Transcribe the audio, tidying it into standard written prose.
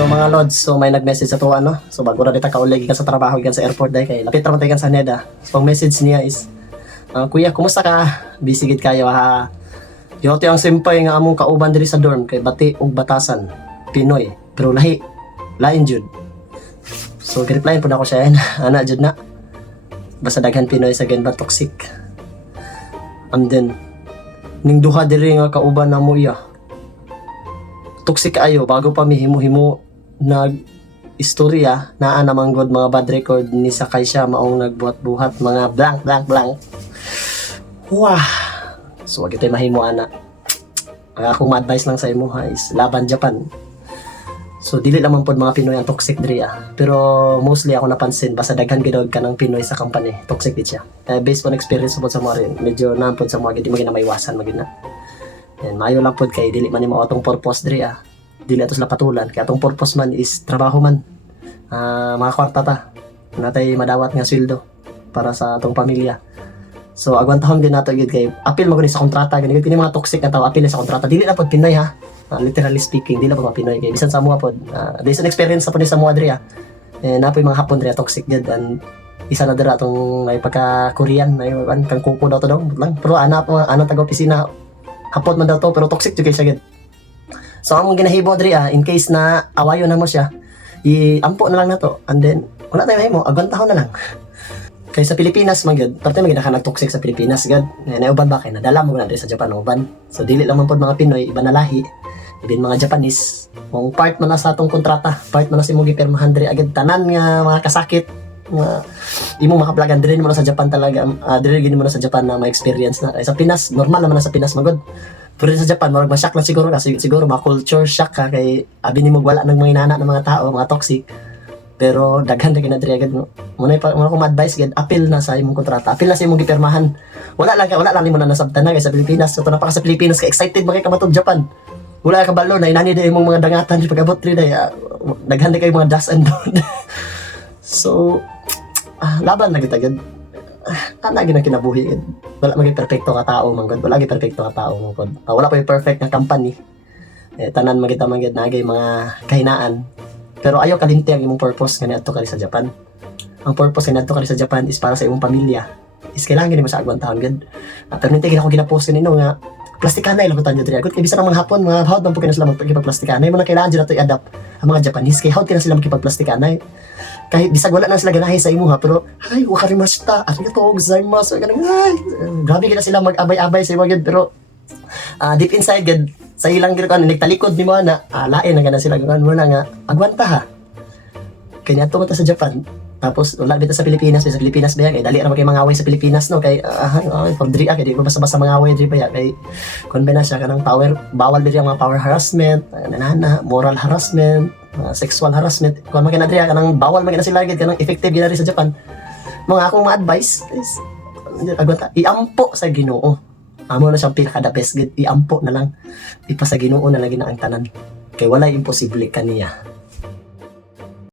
So mga lods, so may nag-message sa tuwa, no? So bago na dita kaulig ka sa trabaho kan sa airport dai kay lapit ra man tayo sa Neda. So ang message niya is, kuya, kumusta ka? Busy gid kayo ha. Yote ang simpay nga among kauban diri sa dorm kay bati ug batasan, Pinoy, pero lain jud. So gi-replyan pud ako siya ana jud na. Basta daghan Pinoy sa gen ba toxic. And then ning duha diri nga kauban namo iya. Toxic ayo bago pa mihimo-himo nag istorya naa namang god mga bad record ni sakay siya maong nagbuhat-buhat mga blank. Wah. So wag ito'y mahimo ana. Ang akong advice lang sa imo ha is laban Japan. So dili lamang pod mga Pinoy ang toxic diri pero mostly ako napansin basta daghan gid ka ng Pinoy sa company toxic gid siya. Based on experience pod sa mga rin medyo nampod sa mga gid magina maiwasan magina. And mayo lang pod kay dili man mo atong purpose diri dili ato sila patulan kay atong purpose man is trabaho man. Mga kwarta ta natay madawat nga sweldo para sa atong pamilya. So agwantahon din nato gid kay apil mo gani sa kontrata gani kini mga toxic na tao apil sa kontrata dili na pod Pinoy ha. Literally speaking dili na pod Pinoy kay bisan sa mga pod based on experience sa pod sa mga diri napoy mga hapon diri toxic gid and isa na dira atong ay pagka Korean ay kang kuko daw to daw lang pero ana taga opisina hapon man daw to pero toxic jud kay siya gid. So among ginahibo diri in case na awayon na mo siya iampo na lang nato and then wala tayo mahimo agwantahon na lang. Kay sa Pilipinas man gyud parte man gyud toxic sa Pilipinas gad nauban ba kay nadala mo na diri sa Japan uban. So dili lang man pod mga Pinoy iba na lahi ibin mga Japanese kung part man na sa atong kontrata part man na si mo gipirmahan diri agad tanan nga mga kasakit nga imong makaplagan diri mo na sa Japan talaga diri gid mo na sa Japan na ma-experience na. Kay sa Pinas normal naman na sa Pinas magod pero sa Japan marag ma-shock lang siguro kasi siguro ma-culture shock ka kay abi nimo wala nang mga inana ng mga tao mga toxic pero daghan na kinadiri agad mo muna ko ma-advise gid apil na sa imong kontrata apil na sa imong gipirmahan wala lang mo na nasabtan na kay sa Pilipinas so napaka sa Pilipinas ka excited makikabatog Japan wala ka balo na inani day imong mga dangatan pag-abot ri day daghan kay mga das and down. So laban na kita gid ana gid na kinabuhi gid wala maging perfecto ka tao man gud wala gyud perfecto ka tao man gud wala pa yung perfect nga company tanan magita man gid nagay mga kahinaan pero ayaw kalimti ang imong purpose nga niadto ka sa Japan. Ang purpose nga niadto ka sa Japan is para sa imong pamilya is kailangan gid mo sa agwantahon gid permente gid ako ginapost nino nga plastikanay lang tayo diri agud kay bisan ang mga Hapon mga hawd man po kina sila magpagplastikanay mo na kailangan jud nato i-adapt ang mga Japanese kay hawd kina sila magpagplastikanay kahit bisag wala na sila ganahe sa imuha pero ay wakarimashita arigatou gozaimasu ganun ay grabe gid sila mag-abay-abay sa imong pero deep inside gid sa ilang gid kan nagtalikod nimo na lain na gana sila ganun mo na nga agwanta ha kanya to sa Japan tapos wala dito sa Pilipinas ba kay dali ra kay mangaway sa Pilipinas no kay from diri kay di ko basta mangaway diri ba kay kun ba na siya kanang power bawal diri ang mga power harassment nanana moral harassment sexual harassment kun man kinadri kanang bawal man sila gid kanang effective gid sa Japan mga akong advice is agwanta iampo sa Ginoo amo na siyang pinaka the best gid iampo na lang ipasa Ginoo na lang ang tanan kay wala imposible kaniya.